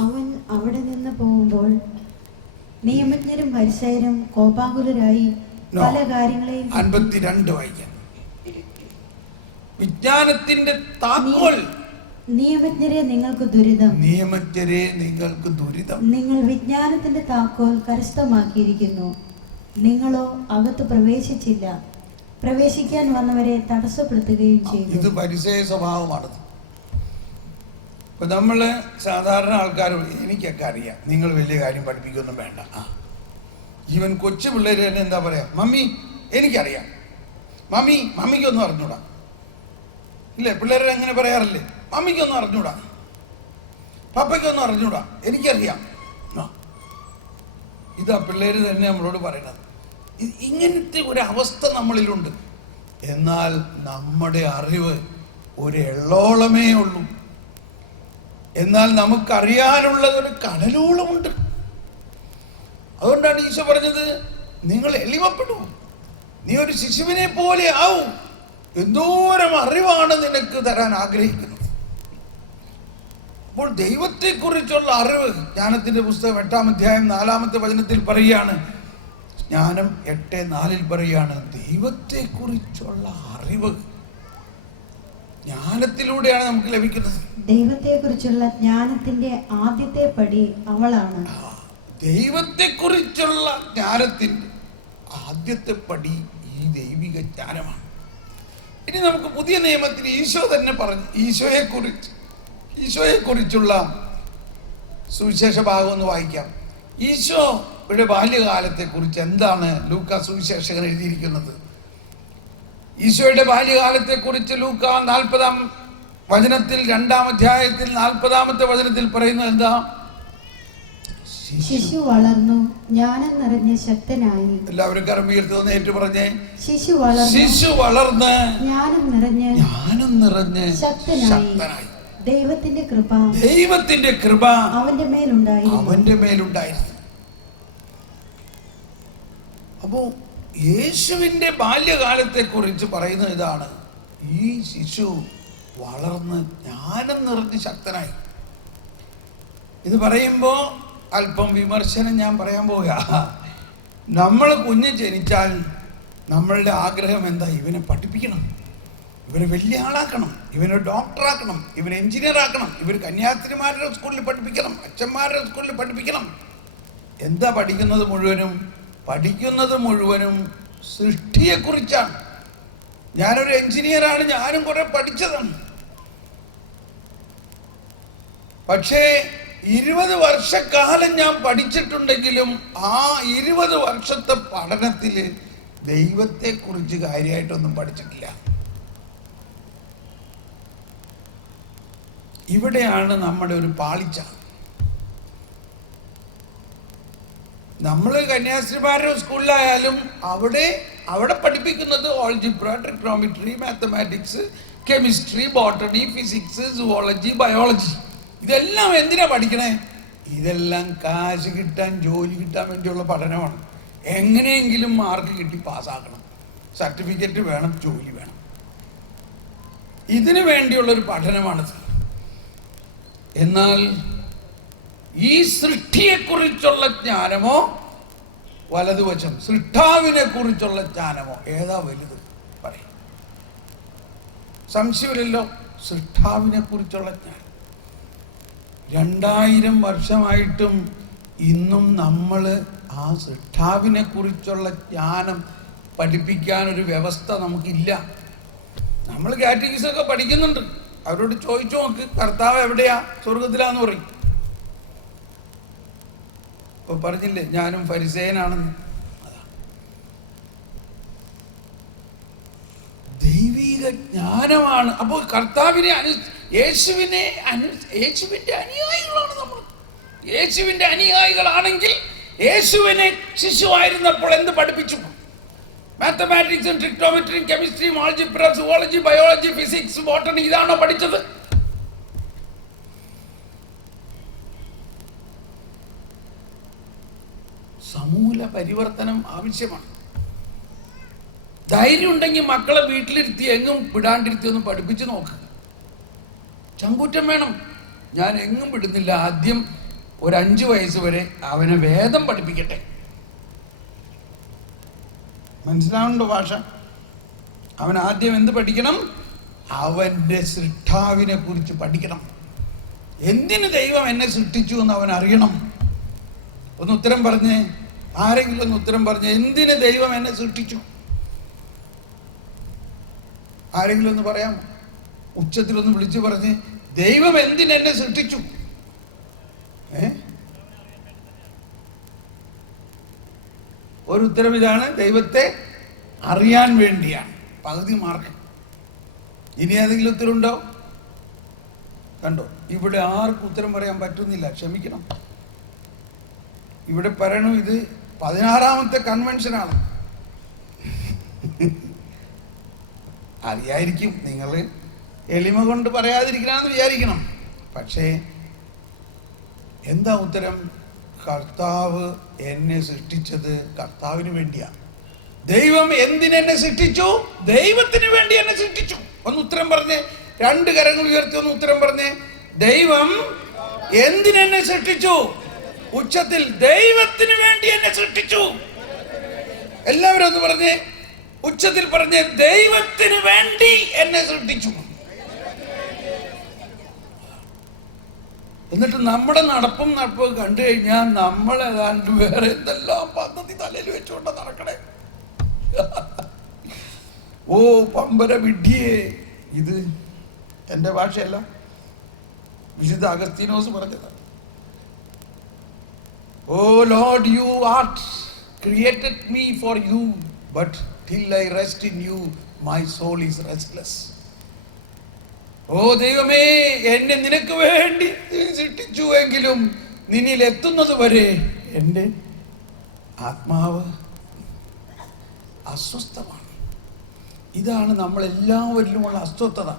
അവൻ അവിടെ നിന്ന് പോകുമ്പോൾ നിയമജ്ഞരും ഫരിസയരും കോപാകുലരായി പല കാര്യങ്ങളെയും 52 വായിക്കാം. വിജ്ഞാനത്തിന്റെ താക്കോൽ. നിയമജ്ഞരെ നിങ്ങൾക്ക് ദുരിതം, നിയമജ്ഞരെ നിങ്ങൾക്ക് ദുരിതം. നിങ്ങൾ വിജ്ഞാനത്തിന്റെ താക്കോൽ കരസ്ഥമാക്കിയിരിക്കുന്നു, നിങ്ങളോ അകത്ത് പ്രവേശിച്ചില്ല, പ്രവേശിക്കാൻ വന്നവരെ തടസ്സപ്പെടുത്തുകയും ചെയ്തു. ഇത് പരിസയ സ്വഭാവമാണത്. ഇപ്പൊ നമ്മള് സാധാരണ ആൾക്കാരോട് എനിക്കൊക്കെ അറിയാം, നിങ്ങൾ വലിയ കാര്യം പഠിപ്പിക്കൊന്നും വേണ്ട. ഈവൻ കൊച്ചു പിള്ളേര് തന്നെ എന്താ പറയാ, മമ്മി എനിക്കറിയാം, മമ്മിക്കൊന്നും അറിഞ്ഞൂടാ. ഇല്ലേ, പിള്ളേരെ അങ്ങനെ പറയാറില്ലേ? മമ്മിക്കൊന്നും അറിഞ്ഞൂടാ, പപ്പയ്ക്കൊന്നും അറിഞ്ഞൂടാ, എനിക്കറിയാം. ഇതാ പിള്ളേര് തന്നെ നമ്മളോട് പറയണത്. ഇങ്ങനത്തെ ഒരു അവസ്ഥ നമ്മളിലുണ്ട്. എന്നാൽ നമ്മുടെ അറിവ് ഒരു എള്ളോളമേ ഉള്ളൂ. എന്നാൽ നമുക്കറിയാനുള്ളത് ഒരു കടലോളമുണ്ട്. അതുകൊണ്ടാണ് ഈശോ പറഞ്ഞത്, നിങ്ങൾ എളിമപ്പെടൂ, നീ ഒരു ശിശുവിനെ പോലെ ആവും. എന്തോരം അറിവാണ് നിനക്ക് തരാൻ ആഗ്രഹിക്കുന്നത്. അപ്പോൾ ദൈവത്തെക്കുറിച്ചുള്ള അറിവ്, ജ്ഞാനത്തിന്റെ പുസ്തകം 8-ാം അധ്യായം 4-ാമത്തെ വചനത്തിൽ പറയുകയാണ്, ജ്ഞാനം 8:4 പറയുകയാണ്, ദൈവത്തെക്കുറിച്ചുള്ള അറിവ് ജ്ഞാനത്തിലൂടെയാണ് നമുക്ക് ലഭിക്കുന്നത്. ദൈവത്തെക്കുറിച്ചുള്ള ജ്ഞാനത്തിന്റെ ആദ്യത്തെ പടി അവളാണ്. ദൈവത്തെക്കുറിച്ചുള്ള ജ്ഞാനത്തിന്റെ ആദ്യത്തെ പടി ഈ ദൈവിക ജ്ഞാനമാണ്. ഇനി നമുക്ക് പുതിയ നിയമത്തിൽ ഈശോ തന്നെ പറഞ്ഞു, ഈശോയെക്കുറിച്ചുള്ള സുവിശേഷ ഭാഗം ഒന്ന് വായിക്കാം. ഈശോയുടെ ബാല്യകാലത്തെ കുറിച്ച് എന്താണ് ലൂക്കാ സുവിശേഷകൻ എഴുതിയിരിക്കുന്നത്? ഈശോയുടെ ബാല്യകാലത്തെ കുറിച്ച് ലൂക്കാ 40-ാം വചനത്തിൽ 2-ാം അധ്യായത്തിൽ 40-ാമത്തെ വചനത്തിൽ പറയുന്നത് എന്താ? ശിശു വളർന്നു ജ്ഞാനം നിറഞ്ഞ ശക്തനായി. എല്ലാവരും കരമുയർത്തി ഏറ്റു പറഞ്ഞേ, ശിശു വളർന്ന് ജ്ഞാനം നിറഞ്ഞ് ശക്തനായി. ദൈവത്തിന്റെ കൃപ അവന്റെ മേലുണ്ടായിരുന്നു. അപ്പോ യേശുവിന്റെ ബാല്യകാലത്തെ കുറിച്ച് പറയുന്നത് ഇതാണ്, ഈ ശിശു വളർന്ന് ജ്ഞാനം നിറഞ്ഞ് ശക്തനായി. ഇത് പറയുമ്പോ അല്പം വിമർശനം ഞാൻ പറയാൻ പോവുക. നമ്മൾ കുഞ്ഞ് ജനിച്ചാൽ നമ്മളുടെ ആഗ്രഹം എന്താ? ഇവനെ പഠിപ്പിക്കണം, ഇവനെ വലിയ ആളാക്കണം, ഇവനെ ഡോക്ടറാക്കണം, ഇവനെ എഞ്ചിനീയർ ആക്കണം, ഇവർ കന്യാസ്ത്രീമാരുടെ സ്കൂളിൽ പഠിപ്പിക്കണം, അച്ഛന്മാരുടെ സ്കൂളിൽ പഠിപ്പിക്കണം. എന്താ പഠിക്കുന്നത് മുഴുവനും സൃഷ്ടിയെക്കുറിച്ചാണ്. ഞാനൊരു എഞ്ചിനീയറാണ്, ഞാനും കുറെ പഠിച്ചതാണ്. പക്ഷേ 20 വർഷക്കാലം ഞാൻ പഠിച്ചിട്ടുണ്ടെങ്കിലും ആ 20 വർഷത്തെ പഠനത്തിൽ ദൈവത്തെക്കുറിച്ച് കാര്യമായിട്ടൊന്നും പഠിച്ചിട്ടില്ല. ഇവിടെയാണ് നമ്മുടെ ഒരു പാളിച്ച. നമ്മൾ കന്യാസ്ത്രീമാരുടെ സ്കൂളിലായാലും അവിടെ പഠിപ്പിക്കുന്നത് algebra, trigonometry, mathematics, chemistry, botany, physics, zoology, biology. ഇതെല്ലാം എന്തിനാ പഠിക്കണേ? ഇതെല്ലാം കാശ് കിട്ടാൻ, ജോലി കിട്ടാൻ വേണ്ടിയുള്ള പഠനമാണ്. എങ്ങനെയെങ്കിലും മാർക്ക് കിട്ടി പാസ്സാക്കണം, സർട്ടിഫിക്കറ്റ് വേണം, ജോലി വേണം. ഇതിനു വേണ്ടിയുള്ളൊരു പഠനമാണിത്. എന്നാൽ ഈ സൃഷ്ടിയെക്കുറിച്ചുള്ള ജ്ഞാനമോ വലതുവശം സൃഷ്ടാവിനെ കുറിച്ചുള്ള ജ്ഞാനമോ ഏതാ വലുത്? പറയും. സംശയമില്ലല്ലോ, സൃഷ്ടാവിനെ കുറിച്ചുള്ള ജ്ഞാനം. 2000 വർഷമായിട്ടും ഇന്നും നമ്മൾ ആ സൃഷ്ടാവിനെ കുറിച്ചുള്ള ജ്ഞാനം പഠിപ്പിക്കാനൊരു വ്യവസ്ഥ നമുക്കില്ല. നമ്മൾ കാറ്റഗിസൊക്കെ പഠിക്കുന്നുണ്ട്. അവരോട് ചോദിച്ചു നോക്ക്, കർത്താവ് എവിടെയാ? സ്വർഗത്തിലാന്ന് പറയും. ഇപ്പൊ പറഞ്ഞില്ലേ ഞാനും ഫരിസേയനാണെന്ന്. അതാ ദൈവിക ജ്ഞാനമാണ്. അപ്പോൾ കർത്താവിനെ യേശുവിന്റെ അനുയായികളാണ് നമ്മൾ. യേശുവിന്റെ അനുയായികളാണെങ്കിൽ യേശുവിനെ ശിശുവായിരുന്നപ്പോൾ എന്ത് പഠിപ്പിച്ചു? മാത്തമാറ്റിക്സും ട്രിഗ്നോമെട്രിയും കെമിസ്ട്രിയും algebra, zoology, biology, physics, botany ഇതാണോ പഠിച്ചത്? സമൂല പരിവർത്തനം ആവശ്യമാണ്. ധൈര്യം ഉണ്ടെങ്കിൽ മക്കളെ വീട്ടിലിരുത്തി എങ്ങും വിടാണ്ടിരുത്തി ഒന്ന് പഠിപ്പിച്ച് നോക്ക്. ചങ്കൂറ്റം വേണം. ഞാൻ എങ്ങും വിടുന്നില്ല, ആദ്യം ഒരു 5 വയസ്സ് വരെ അവനെ വേദം പഠിപ്പിക്കട്ടെ. മനസ്സിലാവുന്നുണ്ടോ ഭാഷ? അവൻ ആദ്യം എന്ത് പഠിക്കണം? അവൻ്റെ സൃഷ്ടാവിനെ കുറിച്ച് പഠിക്കണം. എന്തിന് ദൈവം എന്നെ സൃഷ്ടിച്ചു എന്ന് അവൻ അറിയണം. ഒന്ന് ഉത്തരം പറഞ്ഞേ, ആരെങ്കിലും ഒന്ന് ഉത്തരം പറഞ്ഞേ, എന്തിന് ദൈവം എന്നെ സൃഷ്ടിച്ചു? ആരെങ്കിലും ഒന്ന് പറയാം, ഉച്ചത്തിലൊന്ന് വിളിച്ചു പറഞ്ഞ്, ദൈവം എന്തിനെന്നെ സൃഷ്ടിച്ചു? ഒരു ഉത്തരം ഇതാണ്, ദൈവത്തെ അറിയാൻ വേണ്ടിയാണ്. പകുതി മാർക്ക്. ഇനി ഏതെങ്കിലും ഉത്തരവുണ്ടോ? കണ്ടോ, ഇവിടെ ആർക്കും ഉത്തരം പറയാൻ പറ്റുന്നില്ല, ക്ഷമിക്കണം. ഇവിടെ പറയണു, ഇത് 16ാമത്തെ കൺവെൻഷനാണ്. അറിയായിരിക്കും, നിങ്ങൾ എളിമ കൊണ്ട് പറയാതിരിക്കണമെന്ന് വിചാരിക്കണം. പക്ഷേ എന്താ ഉത്തരം? കർത്താവ് എന്നെ സൃഷ്ടിച്ചത് കർത്താവിന് വേണ്ടിയാണ്. ദൈവം എന്തിനെന്നെ സൃഷ്ടിച്ചു? ദൈവത്തിന് വേണ്ടി എന്നെ സൃഷ്ടിച്ചു. ഒന്ന് ഉത്തരം പറഞ്ഞേ, 2 കരങ്ങൾ ഉയർത്തി ഒന്ന് ഉത്തരം പറഞ്ഞേ. ദൈവം എന്തിനെന്നെ സൃഷ്ടിച്ചു? ഉച്ചത്തിൽ, ദൈവത്തിന് വേണ്ടി എന്നെ സൃഷ്ടിച്ചു. എല്ലാവരും ഒന്ന് പറഞ്ഞേ, ഉച്ചത്തിൽ പറഞ്ഞേ, ദൈവത്തിന് വേണ്ടി എന്നെ സൃഷ്ടിച്ചു. എന്നിട്ട് നമ്മുടെ നടപ്പും കണ്ടു കഴിഞ്ഞാൽ നമ്മളേതാണ്ട് വേറെ എന്തെല്ലാം പദ്ധതി തലയിൽ വെച്ചുകൊണ്ട് നടക്കണേ. ഓ പമ്പര വിഡ്ഢിയേ, ഇത് എൻ്റെ ഭാഷയല്ല, വിശുദ്ധ അഗസ്തീനോസ് പറഞ്ഞതാണ്. O lord, you art created me for you, but till I rest in you, my soul is restless. ഓ ദൈവമേ, എന്നെ നിനക്ക് വേണ്ടി സൃഷ്ടിച്ചു എങ്കിലും നിന്നിൽ എത്തുന്നത് വരെ എൻ്റെ ആത്മാവ് അസ്വസ്ഥമാണ്. ഇതാണ് നമ്മളെല്ലാവരിലുമുള്ള അസ്വസ്ഥത.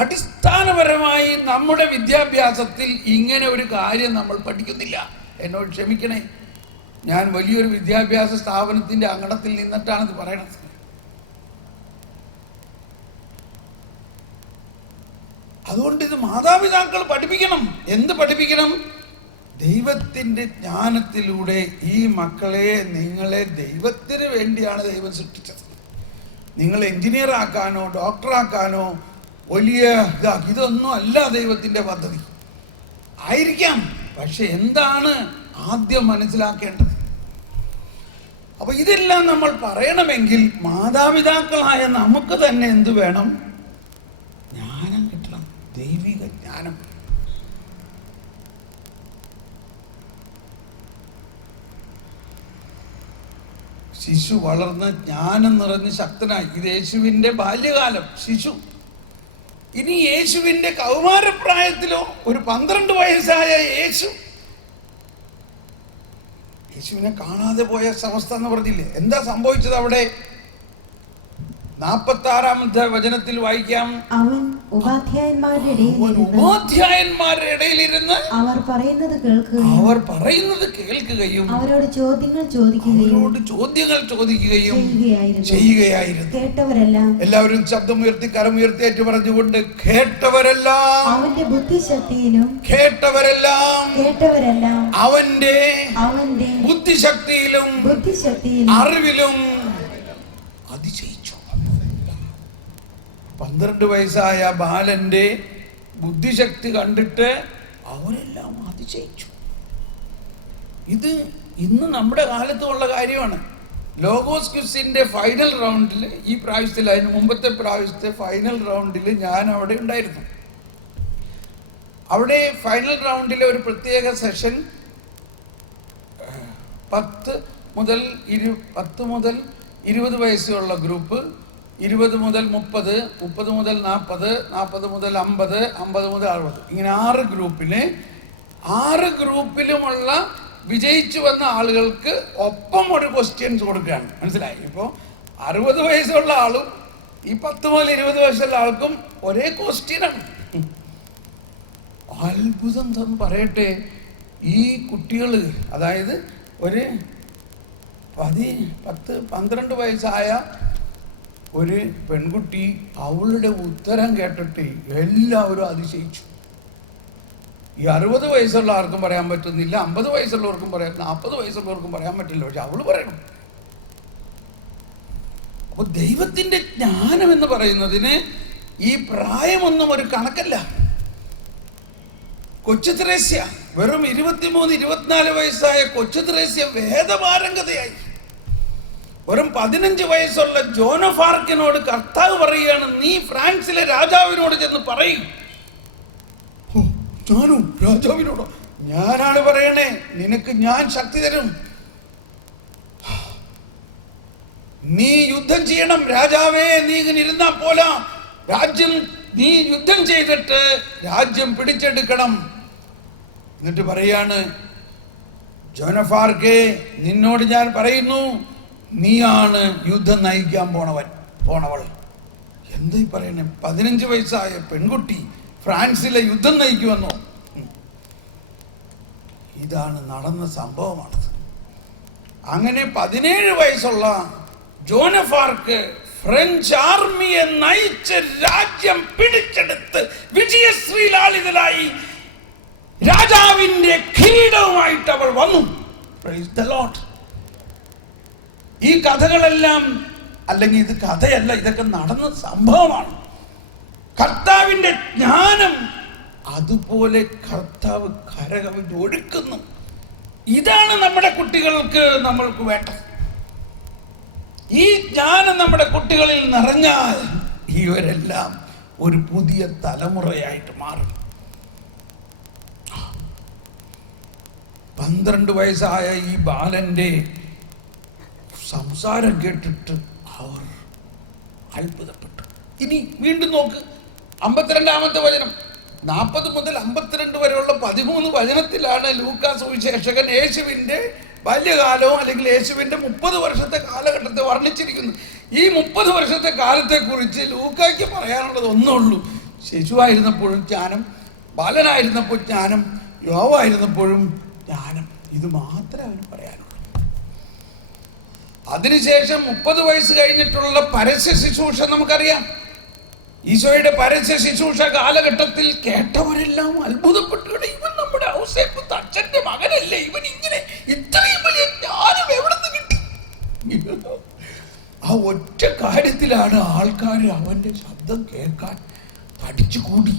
അടിസ്ഥാനപരമായി നമ്മുടെ വിദ്യാഭ്യാസത്തിൽ ഇങ്ങനെ ഒരു കാര്യം നമ്മൾ പഠിക്കുന്നില്ല. എന്നോട് ക്ഷമിക്കണേ, ഞാൻ വലിയൊരു വിദ്യാഭ്യാസ സ്ഥാപനത്തിൻ്റെ അങ്കണത്തിൽ നിന്നിട്ടാണ് ഇത് പറയണത്. അതുകൊണ്ട് ഇത് മാതാപിതാക്കൾ പഠിപ്പിക്കണം. എന്ത് പഠിപ്പിക്കണം? ദൈവത്തിൻ്റെ ജ്ഞാനത്തിലൂടെ ഈ മക്കളെ, നിങ്ങളെ ദൈവത്തിന് വേണ്ടിയാണ് ദൈവം സൃഷ്ടിച്ചത്. നിങ്ങൾ എഞ്ചിനീയർ ആക്കാനോ ഡോക്ടറാക്കാനോ വലിയ ഇതൊന്നും അല്ല ദൈവത്തിൻ്റെ പദ്ധതി. ആയിരിക്കാം, പക്ഷെ എന്താണ് ആദ്യം മനസ്സിലാക്കേണ്ടത്? അപ്പൊ ഇതെല്ലാം നമ്മൾ പറയണമെങ്കിൽ മാതാപിതാക്കളായ നമുക്ക് തന്നെ എന്ത് വേണം? ജ്ഞാനം കിട്ടണം, ദൈവിക ജ്ഞാനം. ശിശു വളർന്ന് ജ്ഞാനം നിറഞ്ഞ് ശക്തനായി. ഇത് യേശുവിൻ്റെ ബാല്യകാലം, ശിശു. ഇനി യേശുവിൻ്റെ കൗമാരപ്രായത്തിലോ ഒരു 12 വയസ്സായ യേശുവിനെ കാണാതെ പോയ അവസ്ഥ എന്ന് പറഞ്ഞില്ലേ? എന്താ സംഭവിച്ചത് അവിടെ? 46ാമത്തെ വചനത്തിൽ വായിക്കാം. അവൻ ഉപാധ്യായന്മാരുടെ ഇടയിലിരുന്ന് അവർ പറയുന്നത് കേൾക്കുകയും അവരോട് ചോദ്യങ്ങൾ ചോദിക്കുകയും ചെയ്യുകയായിരുന്നു. കേട്ടവരെല്ലാം, എല്ലാവരും ശബ്ദമുയർത്തി കരമുയർത്തിയേറ്റ് പറഞ്ഞുകൊണ്ട്, കേട്ടവരെല്ലാം അവന്റെ ബുദ്ധിശക്തിയിലും അവന്റെ ബുദ്ധിശക്തിയിലും അറിവിലും അതിശയിച്ചു. 12 വയസ്സായ ബാലന്റെ ബുദ്ധിശക്തി കണ്ടിട്ട് അവരെല്ലാം അതിശയിച്ചു. ഇത് ഇന്ന് നമ്മുടെ കാലത്തുള്ള കാര്യമാണ്. ലോഗോസ് ക്വിസിന്റെ ഫൈനൽ റൗണ്ടിൽ, ഈ പ്രാവശ്യത്തിൽ, അതിന് മുമ്പത്തെ പ്രാവശ്യത്തെ ഫൈനൽ റൗണ്ടിൽ ഞാൻ അവിടെ ഉണ്ടായിരുന്നു. അവിടെ ഫൈനൽ റൗണ്ടിലെ ഒരു പ്രത്യേക സെഷൻ 10 മുതൽ 20 വയസ്സുള്ള ഗ്രൂപ്പ്, 20 മുതൽ 30, 30 മുതൽ 40, 40 മുതൽ 50, 50 മുതൽ 60, ഇങ്ങനെ 6 ഗ്രൂപ്പിലുമുള്ള വിജയിച്ചു വന്ന ആളുകൾക്ക് ഒപ്പം ഒരു ക്വസ്റ്റ്യൻസ് കൊടുക്കുകയാണ്. മനസ്സിലായി? ഇപ്പോൾ 60 വയസ്സുള്ള ആളും ഈ 10 മുതൽ 20 വയസ്സുള്ള ആൾക്കും ഒരേ ക്വസ്റ്റ്യനാണ്. അത്ഭുതം എന്ന് പറയട്ടെ, ഈ കുട്ടികൾ, അതായത് ഒരു 10-12 വയസ്സായ ഒരു പെൺകുട്ടി അവളുടെ ഉത്തരം കേട്ടിട്ട് എല്ലാവരും അതിശയിച്ചു. ഈ 60 വയസ്സുള്ള ആർക്കും പറയാൻ പറ്റുന്നില്ല, 50 വയസ്സുള്ളവർക്കും പറയാം, 40 വയസ്സുള്ളവർക്കും പറയാൻ പറ്റില്ല. പക്ഷെ അവള് പറയണം. അപ്പൊ ദൈവത്തിന്റെ ജ്ഞാനം എന്ന് പറയുന്നതിന് ഈ പ്രായമൊന്നും ഒരു കണക്കല്ല. കൊച്ചു ത്രേസ്യ, വെറും 23-24 വയസ്സായ കൊച്ചു ത്രേസ്യ വേദപാരംഗതയായി. വെറും 15 വയസ്സുള്ള ജോൺ ഓഫ് ആർക്കിനോട് കർത്താവ് പറയുകയാണ്, നീ ഫ്രാൻസിലെ രാജാവിനോട് ചെന്ന് പറയും. ഞാനും രാജാവിനോടോ? ഞാനാണ് പറയണേ, നിനക്ക് ഞാൻ ശക്തി തരും. നീ യുദ്ധം ചെയ്യണം രാജാവേ, നീ ഇങ്ങനെ ഇരുന്നാ പോലാ. രാജ്യം നീ യുദ്ധം ചെയ്തിട്ട് രാജ്യം പിടിച്ചെടുക്കണം. എന്നിട്ട് പറയാണ്, ജോൺ ഓഫ് ആർക്ക്, നിന്നോട് ഞാൻ പറയുന്നു, നീയാണ് യുദ്ധം നയിക്കാൻ പോണവൾ. എന്തായി പറയണേ? 15 വയസ്സായ പെൺകുട്ടി ഫ്രാൻസിലെ യുദ്ധം നയിക്കുമെന്നോ? ഇതാണ് നടന്ന സംഭവമാണ്. അങ്ങനെ 17 വയസ്സുള്ള ജോൺ ഓഫ് ആർക്ക് ഫ്രഞ്ച് ആർമിയെ നയിച്ച് രാജ്യം പിടിച്ചെടുത്ത് വിജയശ്രീലാളിതനായി രാജാവിന്റെ കിരീടവുമായിട്ട് അവൾ വന്നു. Price the Lord. ഈ കഥകളെല്ലാം, അല്ലെങ്കിൽ ഇത് കഥയല്ല, ഇതൊക്കെ നടന്ന സംഭവമാണ്. കർത്താവിന്റെ ജ്ഞാനം അതുപോലെ കർത്താവ് കരകവിഞ്ഞ് ഒഴുക്കുന്നു. ഇതാണ് നമ്മുടെ കുട്ടികൾക്ക് നമ്മൾക്ക് വേണ്ടത്. ഈ ജ്ഞാനം നമ്മുടെ കുട്ടികളിൽ നിറഞ്ഞാൽ ഇവരെല്ലാം ഒരു പുതിയ തലമുറയായിട്ട് മാറും. 12 വയസ്സായ ഈ ബാലന്റെ സംസാരം കേട്ടിട്ട് അവർ അത്ഭുതപ്പെട്ടു. ഇനി വീണ്ടും നോക്ക്, 52-ാമത്തെ വചനം. 40 മുതൽ 52 വരെയുള്ള 13 വചനത്തിലാണ് ലൂക്കാ സുവിശേഷകൻ യേശുവിൻ്റെ ബാല്യകാലവും അല്ലെങ്കിൽ യേശുവിൻ്റെ 30 വർഷത്തെ കാലഘട്ടത്തെ വർണ്ണിച്ചിരിക്കുന്നു. ഈ 30 വർഷത്തെ കാലത്തെക്കുറിച്ച് ലൂക്കായ്ക്ക് പറയാനുള്ളത് ഒന്നുള്ളൂ: ശിശുവായിരുന്നപ്പോഴും ജ്ഞാനം, ബാലനായിരുന്നപ്പോൾ ജ്ഞാനം, യുവാവായിരുന്നപ്പോഴും ജ്ഞാനം. ഇത് മാത്രമേ അവന് പറയാനുള്ളൂ. അതിനുശേഷം 30 വയസ്സ് കഴിഞ്ഞിട്ടുള്ള പരസ്യ ശുശ്രൂഷ നമുക്കറിയാം. ഈശോയുടെ പരസ്യ ശുശ്രൂഷ കാലഘട്ടത്തിൽ കേട്ടവരെല്ലാം അത്ഭുതപ്പെട്ടു. ഇവൻ നമ്മുടെ ഔസേപ്പ് അച്ഛന്റെ മകനല്ലേ, ഇവൻ ഇങ്ങനെ ഇത്രയും വലിയ ജ്ഞാനം എവിടെ നിന്ന് കിട്ടി? ആ ഒറ്റ കാര്യത്തിലാണ് ആൾക്കാർ അവന്റെ ശബ്ദം കേൾക്കാൻ തടിച്ചുകൂടി.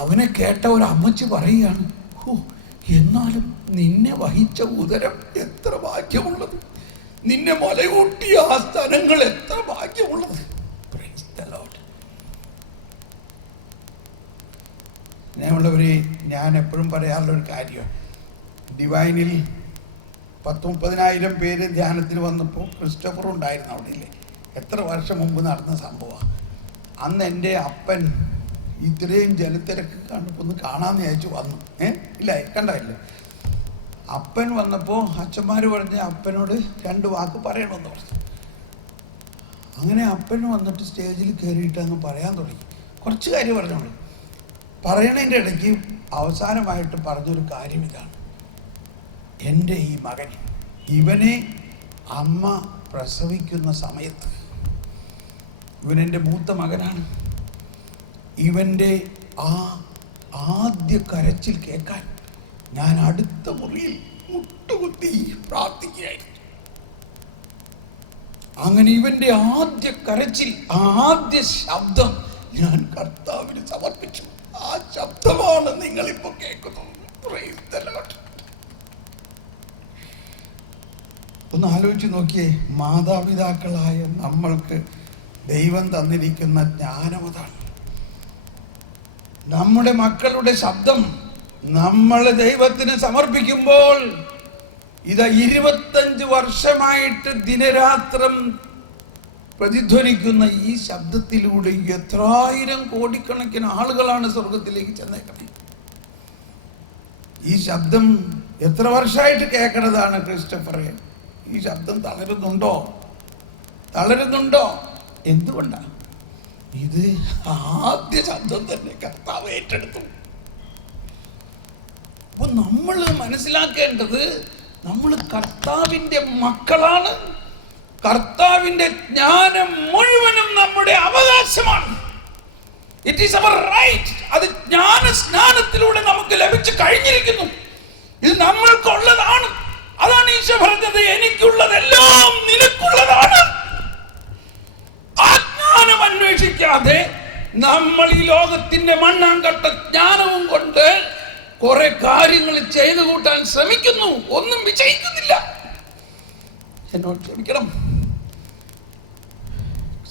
അവനെ കേട്ട ഒരു അമ്മച്ചി പറയുകയാണ്, എന്നാലും നിന്നെ വഹിച്ച ഉദരം എത്ര ഭാഗ്യമുള്ളത്, നിന്നെ മലയൂട്ടിയ ആ സ്ഥലങ്ങൾ എത്ര ഭാഗ്യമുള്ളത്. Praise the lord. ഞാനുള്ളവരെ, ഞാൻ എപ്പോഴും പറയാറുള്ള ഒരു കാര്യം, ഡിവൈനിൽ 10-30,000 പേര് ധ്യാനത്തിന് വന്നപ്പോൾ ക്രിസ്റ്റഫർ ഉണ്ടായിരുന്നു അവിടെ ഇല്ലേ? എത്ര വർഷം മുമ്പ് നടന്ന സംഭവമാണ്. അന്ന് എൻ്റെ അപ്പൻ ഇത്രയും ജനത്തിരക്ക് കണ്ടപ്പോൾ ഒന്ന് കാണാമെന്ന് വിചാരിച്ചു വന്നു. ഇല്ല, കണ്ടല്ലേ? അപ്പൻ വന്നപ്പോൾ അച്ഛന്മാർ പറഞ്ഞ് അപ്പനോട് 2 വാക്ക് പറയണമെന്ന് പറഞ്ഞു. അങ്ങനെ അപ്പൻ വന്നിട്ട് സ്റ്റേജിൽ കയറിയിട്ട് അങ്ങ് പറയാൻ തുടങ്ങി. കുറച്ച് കാര്യം പറഞ്ഞോളൂ. പറയണതിൻ്റെ ഇടയ്ക്ക് അവസാനമായിട്ട് പറഞ്ഞൊരു കാര്യം ഇതാണ്: എൻ്റെ ഈ മകൻ, ഇവനെ അമ്മ പ്രസവിക്കുന്ന സമയത്ത്, ഇവനെൻ്റെ മൂത്ത മകനാണ്, ഇവൻ്റെ ആ ആദ്യ കരച്ചിൽ കേൾക്കാൻ ഞാൻ അടുത്ത മുറിയിൽ മുട്ടുകുത്തി പ്രാർത്ഥിക്കുകയായിരുന്നു. അങ്ങനെ ഇവൻ്റെ ആദ്യ കരച്ചിൽ, ആദ്യ ശബ്ദം ഞാൻ കർത്താവിന് സമർപ്പിച്ചു. ആ ശബ്ദമാണ് നിങ്ങളിപ്പോ കേൾക്കുന്നത്. Price the Lord. ഒന്ന് ആലോചിച്ച് നോക്കിയേ, മാതാപിതാക്കളായ നമ്മൾക്ക് ദൈവം തന്നിരിക്കുന്ന ജ്ഞാനം അതാണ്. നമ്മുടെ മക്കളുടെ ശബ്ദം നമ്മൾ ദൈവത്തിന് സമർപ്പിക്കുമ്പോൾ, ഇത് 25 വർഷമായിട്ട് ദിനരാത്രം പ്രതിധ്വനിക്കുന്ന ഈ ശബ്ദത്തിലൂടെ എത്രായിരം കോടിക്കണക്കിന് ആളുകളാണ് സ്വർഗത്തിലേക്ക് ചെന്നേക്കണേ. ഈ ശബ്ദം എത്ര വർഷമായിട്ട് കേൾക്കണതാണ് ക്രിസ്റ്റഫറെ? ഈ ശബ്ദം തളരുന്നുണ്ടോ? എന്തുകൊണ്ടാണ്? ഇത് ആദ്യ ശബ്ദം തന്നെ കർത്താവ് ഏറ്റെടുത്തു. അപ്പൊ നമ്മൾ മനസ്സിലാക്കേണ്ടത്, നമ്മൾ കർത്താവിൻ്റെ മക്കളാണ്. കർത്താവിന്റെ ജ്ഞാനം മുഴുവനും നമ്മുടെ അവകാശമാണ്. It is our right. അത് സ്നാനത്തിലൂടെ നമുക്ക് ലഭിച്ചു കഴിഞ്ഞിരിക്കുന്നു. ഇത് നമ്മൾക്കുള്ളതാണ്. അതാണ് ഈശോ പറഞ്ഞത്, എനിക്കുള്ളതെല്ലാം നിനക്കുള്ളതാണ്. ആ ജ്ഞാനം അന്വേഷിക്കാതെ നമ്മൾ ഈ ലോകത്തിന്റെ മണ്ണാങ്കട്ട ജ്ഞാനവും കൊണ്ട് കുറെ കാര്യങ്ങൾ ചെയ്തു കൂട്ടാൻ ശ്രമിക്കുന്നു, ഒന്നും വിജയിക്കുന്നില്ല. എന്നോട് ക്ഷമിക്കണം.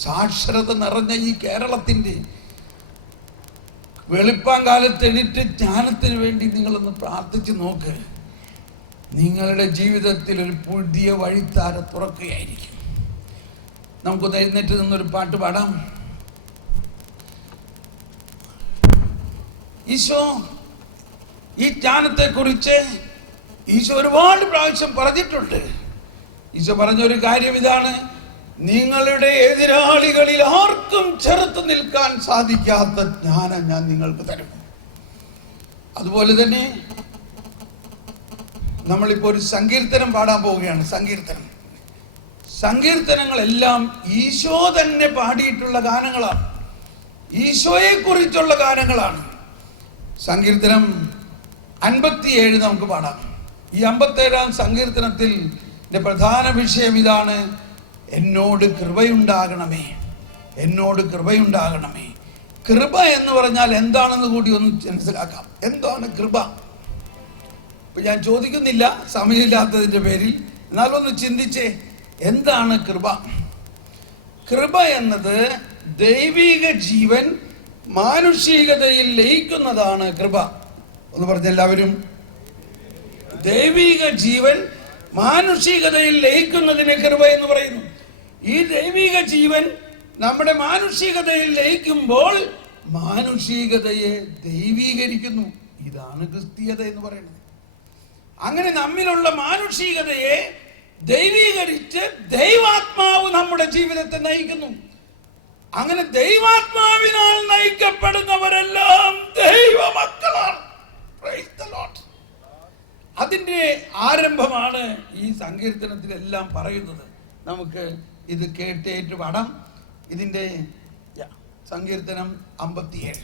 സാക്ഷരത നിറഞ്ഞ ഈ കേരളത്തിന്റെ വെളുപ്പാങ്കാലത്ത് എണീറ്റ് ജ്ഞാനത്തിന് വേണ്ടി നിങ്ങളൊന്ന് പ്രാർത്ഥിച്ചു നോക്ക്. നിങ്ങളുടെ ജീവിതത്തിൽ ഒരു പുതിയ വഴിത്താര തുറക്കുകയായിരിക്കും. നമുക്കൊന്ന് എഴുന്നേറ്റ് നിന്നൊരു പാട്ട് പാടാം. ഈശോ ഈ ജ്ഞാനത്തെ കുറിച്ച് ഈശോ ഒരുപാട് പ്രാവശ്യം പറഞ്ഞിട്ടുണ്ട്. ഈശോ പറഞ്ഞൊരു കാര്യം ഇതാണ്: നിങ്ങളുടെ എതിരാളികളിൽ ആർക്കും ചെറുത്ത് നിൽക്കാൻ സാധിക്കാത്ത ജ്ഞാനം ഞാൻ നിങ്ങൾക്ക് തരും. അതുപോലെ തന്നെ നമ്മളിപ്പോൾ ഒരു സങ്കീർത്തനം പാടാൻ പോവുകയാണ്. സങ്കീർത്തനങ്ങളെല്ലാം ഈശോ തന്നെ പാടിയിട്ടുള്ള ഗാനങ്ങളാണ്, ഈശോയെ കുറിച്ചുള്ള ഗാനങ്ങളാണ്. സങ്കീർത്തനം 57 നമുക്ക് പാടാം. ഈ 57-ാം സങ്കീർത്തനത്തിൽ പ്രധാന വിഷയം ഇതാണ്: എന്നോട് കൃപയുണ്ടാകണമേ, എന്നോട് കൃപയുണ്ടാകണമേ. കൃപ എന്ന് പറഞ്ഞാൽ എന്താണെന്ന് കൂടി ഒന്ന് മനസ്സിലാക്കാം. എന്താണ് കൃപ? ഇപ്പൊ ഞാൻ ചോദിക്കുന്നില്ല, സമയമില്ലാത്തതിന്റെ പേരിൽ. എന്നാലൊന്ന് ചിന്തിച്ചേ, എന്താണ് കൃപ? കൃപ എന്നത് ദൈവിക ജീവൻ മാനുഷികതയിൽ ലയിക്കുന്നതാണ് കൃപ. ഒന്ന് പറഞ്ഞ എല്ലാവരും, ദൈവിക ജീവൻ മാനുഷികതയിൽ ലയിക്കുന്നതിന് കൃപ എന്ന് പറയുന്നു. ഈ ദൈവിക ജീവൻ നമ്മുടെ മാനുഷികതയിൽ ലയിക്കുമ്പോൾ മാനുഷികതയെ ദൈവീകരിക്കുന്നു. ഇതാണ് ക്രിസ്തീയത എന്ന് പറയുന്നത്. അങ്ങനെ നമ്മിലുള്ള മാനുഷികതയെ ദൈവീകരിച്ച് ദൈവാത്മാവ് നമ്മുടെ ജീവിതത്തെ നയിക്കുന്നു. അങ്ങനെ ദൈവാത്മാവിനാൽ നയിക്കപ്പെടുന്നവരെല്ലാം ദൈവമക്കളാണ്. Praise the lord. അതിന്റെ ആരംഭമാണ് ഈ സങ്കീർത്തനത്തിലെല്ലാം പറയുന്നത്. നമുക്ക് ഇത് കേട്ടേറ്റ് പാടാം. ഇതിന്റെ സങ്കീർത്തനം 57.